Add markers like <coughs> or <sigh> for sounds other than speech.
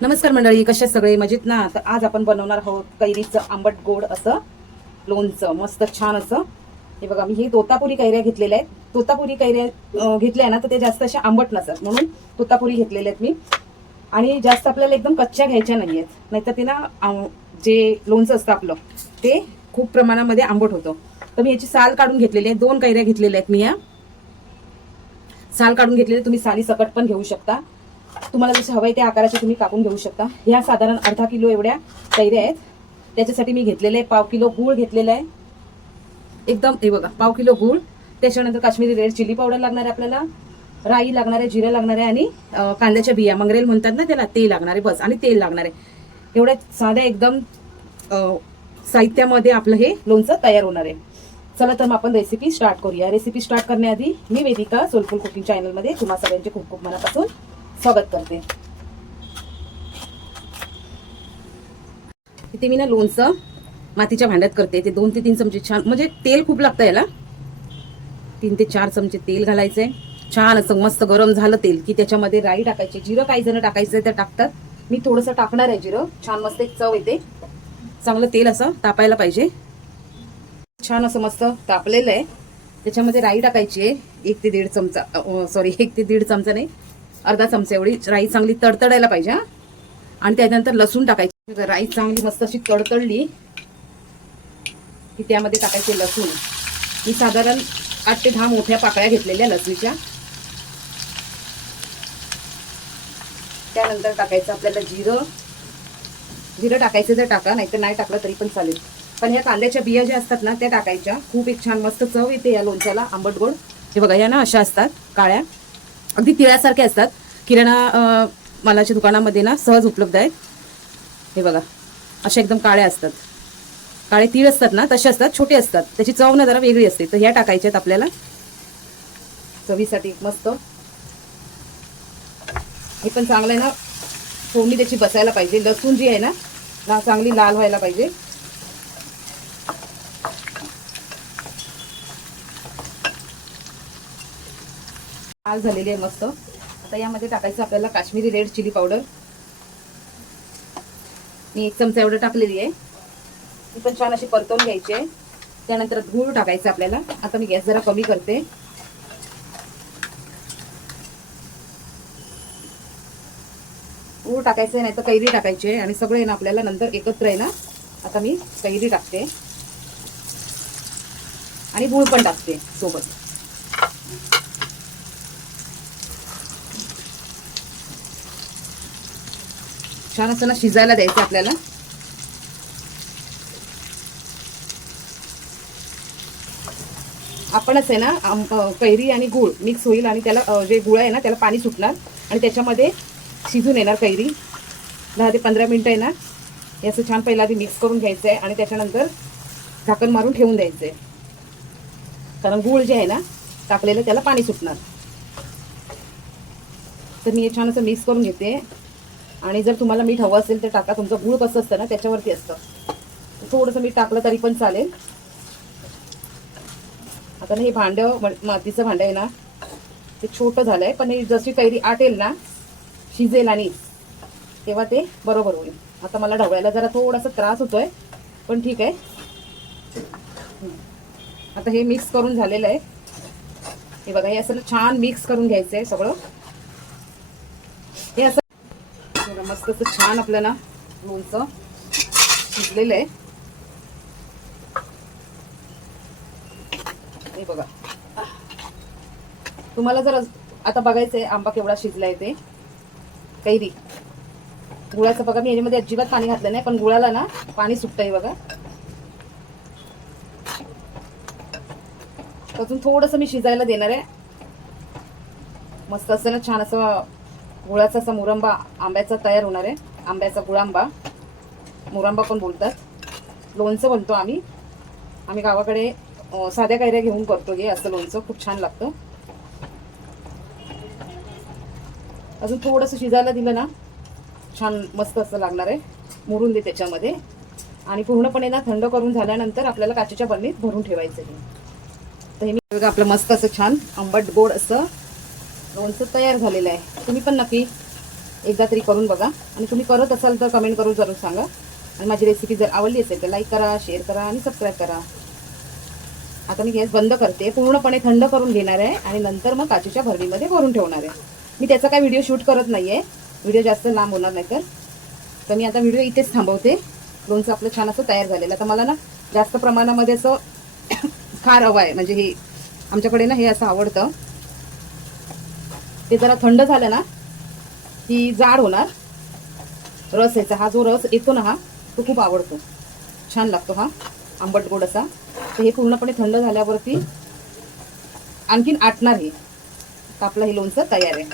नमस्कार मंडळी कसे सगळे? मजेत ना? तर आज आपण बनवणार आहोत कैरीचं आंबट गोड असं लोणचं मस्त छान असं. हे बघा मी ही तोतापुरी कैऱ्या घेतलेल्या आहेत. तोतापुरी कैऱ्या घेतल्या ना तर ते जास्त अशा आंबट नसतात. म्हणून तोतापुरी घेतलेल्या आहेत मी. आणि जास्त आपल्याला एकदम कच्च्या घ्यायच्या नाही आहेत नाहीतर ते ना जे लोणचं असतं आपलं ते खूप प्रमाणामध्ये आंबट होतं. तर मी याची साल काढून घेतलेली आहे. दोन कैऱ्या घेतलेल्या आहेत मी या. साल काढून घेतलेले तुम्ही साली सकट पण घेऊ शकता. तुम्हाला जसे हवे त्या आकाराचे तुम्ही कापून घेऊ शकता. ह्या साधारण अर्धा किलो एवढ्या कैऱ्या आहेत. त्याच्यासाठी मी घेतलेले आहे पाव किलो गूळ घेतलेला आहे. एकदम हे बघा पाव किलो गूळ. त्याच्यानंतर काश्मीरी रेड चिली पावडर लागणार आहे आपल्याला. राई लागणार आहे जिरं लागणार आहे आणि कांद्याच्या बिया. मंगरेल म्हणतात ना त्याला ते लागणार आहे बस. आणि तेल लागणार आहे. एवढ्या साध्या एकदम साहित्यामध्ये आपलं हे लोणचं तयार होणार आहे. चला तर मग आपण रेसिपी स्टार्ट करूया. रेसिपी स्टार्ट करण्याआधी मी वेदिका सोलफुल कुकिंग चॅनलमध्ये तुम्हा सगळ्यांचे खूप खूप मनापासून स्वागत करते. इथे मी ना लोणचं मातीच्या भांड्यात करते. ते दोन ते तीन चमचे छान म्हणजे तेल खूप लागतं याला. तीन ते चार चमचे तेल घालायचंय. छान असं मस्त गरम झालं तेल की त्याच्यामध्ये राई टाकायची. जिरं काही जण टाकायचं ते टाकतात. मी थोडंसं टाकणार आहे जिरं. छान मस्त एक चव येते. चांगलं तेल असं तापायला पाहिजे. छान असं मस्त तापलेलं आहे. त्याच्यामध्ये राई टाकायची आहे. एक ते दीड चमचा सॉरी एक ते दीड चमचा नाही. अर्धा चमचा एवढी राई चांगली तडतडायला पाहिजे आणि त्याच्यानंतर लसूण टाकायची. राई चांगली मस्त अशी तडतडली की त्यामध्ये टाकायचे लसूण. मी साधारण आठ ते दहा मोठ्या पाकळ्या घेतलेल्या लसणीच्या. त्यानंतर टाकायचं आपल्याला जिरं. जिरं टाकायचं तर टाका नाहीतर नाही टाकलं तरी पण चालेल. पण ह्या कांद्याच्या बिया ज्या असतात ना त्या टाकायच्या. खूप एक छान मस्त चव येते या लोणच्याला आंबट गोड. हे बघा या ना अशा असतात काळ्या. अगदी तिळासारख्या असतात. किराणा मालाच्या दुकानामध्ये ना सहज उपलब्ध आहेत. हे बघा अशा एकदम काळ्या असतात. काळे तीळ असतात ना तसे असतात छोटे असतात. त्याची चव ना जरा वेगळी असते. तर ह्या टाकायच्यात आपल्याला. चवीसाठी मस्त. हे पण चांगलं आहे ना. फोडणी त्याची बसायला पाहिजे. लसूण जी आहे ना चांगली लाल व्हायला पाहिजे. लाल झालेली आहे मस्त. आता यामध्ये टाकायचं आपल्याला काश्मीरी रेड चिली पावडर. मी एक चमचा एवढं टाकलेली आहे. ती पण छान अशी परतवून घ्यायची आहे. त्यानंतर गूळ टाकायचं आपल्याला. आता मी गॅस जरा कमी करते. गूळ टाकायचं नाही तर कैरी टाकायची आहे. आणि सगळे ना आपल्याला नंतर एकत्र आहे ना आता मी कैरी टाकते. आणि गूळ पण टाकते सोबत. छान असं ना शिजायला द्यायचं आपल्याला. आपणच आहे ना कैरी आणि गूळ मिक्स होईल आणि त्याला जे गुळ आहे ना त्याला पाणी सुटणार आणि त्याच्यामध्ये शिजून येणार कैरी. दहा ते पंधरा मिनटं आहे ना याचं छान पहिला आधी मिक्स करून घ्यायचं आहे आणि त्याच्यानंतर झाकण मारून ठेवून द्यायचं आहे कारण गूळ जे आहे ना टाकलेलं त्याला पाणी सुटणार. तर मी हे छान असं मिक्स करून घेते. आणि जर तुम्हाला मीठ हवं असेल तर टाका. तुमचं गूळ कसं असतं ना त्याच्यावरती असतं. थोडंसं मीठ टाकलं तरी पण चालेल. आता ना हे भांडं मातीचं भांडं आहे ना ते छोटं झालं आहे पण हे जशी कैरी आटेल ना शिजेल आणि तेव्हा ते बरोबर होईल. आता मला ढवळायला जरा थोडासा त्रास होतोय पण ठीक आहे. आता हे मिक्स करून झालेलं आहे. हे बघा हे असं ना छान मिक्स करून घ्यायचं आहे सगळं. हे असं बघा, मस्त असं छान आपलं ना लोणचं शिजलेलं आहे. हे बघा. तुम्हाला जर आता बघायचंय आंबा केवढा शिजलाय ते. कैरी. गुळाचं बघा मी याच्यामध्ये अजिबात पाणी घातलं नाही पण गुळाला ना पाणी सुटतंय बघा. अजून थोडंसं मी शिजायला देणार आहे. मस्त असं ना छान असं गुळाचा असा मुरंबा आंब्याचा तयार होणार आहे. आंब्याचा गुळांबा. मुरंबा पण बोलतात. लोणचं बनतो आम्ही. आम्ही गावाकडे साध्या कैऱ्या घेऊन करतो हे असं लोणचं. खूप छान लागतं. अजून थोडंसं शिजायला दिलं ना छान मस्त असं लागणार आहे. मुरून दे त्याच्यामध्ये. आणि पूर्णपणे ना थंड करून झाल्यानंतर आपल्याला काचेच्या बरणीत भरून ठेवायचं हे तर हे मी आपलं मस्त असं छान आंबट गोड असं लोणचं तयार झालेलं आहे. तुम्ही पण नक्की एकदा तरी करून बघा. आणि तुम्ही करत असाल तर कमेंट करून जरूर सांगा. आणि माझी रेसिपी जर आवडली असेल तर लाईक करा शेअर करा आणि सबस्क्राईब करा. आता मी गॅस बंद करते. पूर्णपणे थंड करून घेणार आहे आणि नंतर मग काचेच्या भरणीमध्ये भरून ठेवणार आहे. मी त्याचा काय व्हिडिओ शूट करत नाही आहे व्हिडिओ जास्त लांब होणार नाही तर. तर मी आता व्हिडिओ इथेच थांबवते. लोणचं आपलं छान असं तयार झालेलं. आता मला ना जास्त प्रमाणामध्ये असं <coughs> खार हवं आहे. म्हणजे हे आमच्याकडे ना हे असं आवडतं. ते जरा थंड झालं ना की जाड होणार. रस याचा हा जो रस येतो ना हा तो खूप आवडतो. छान लागतो हा आंबट गोड असा तर हे पूर्णपणे थंड झाल्यावरती आणखीन आटणार हे. आपलं हे लोणचं तयार आहे.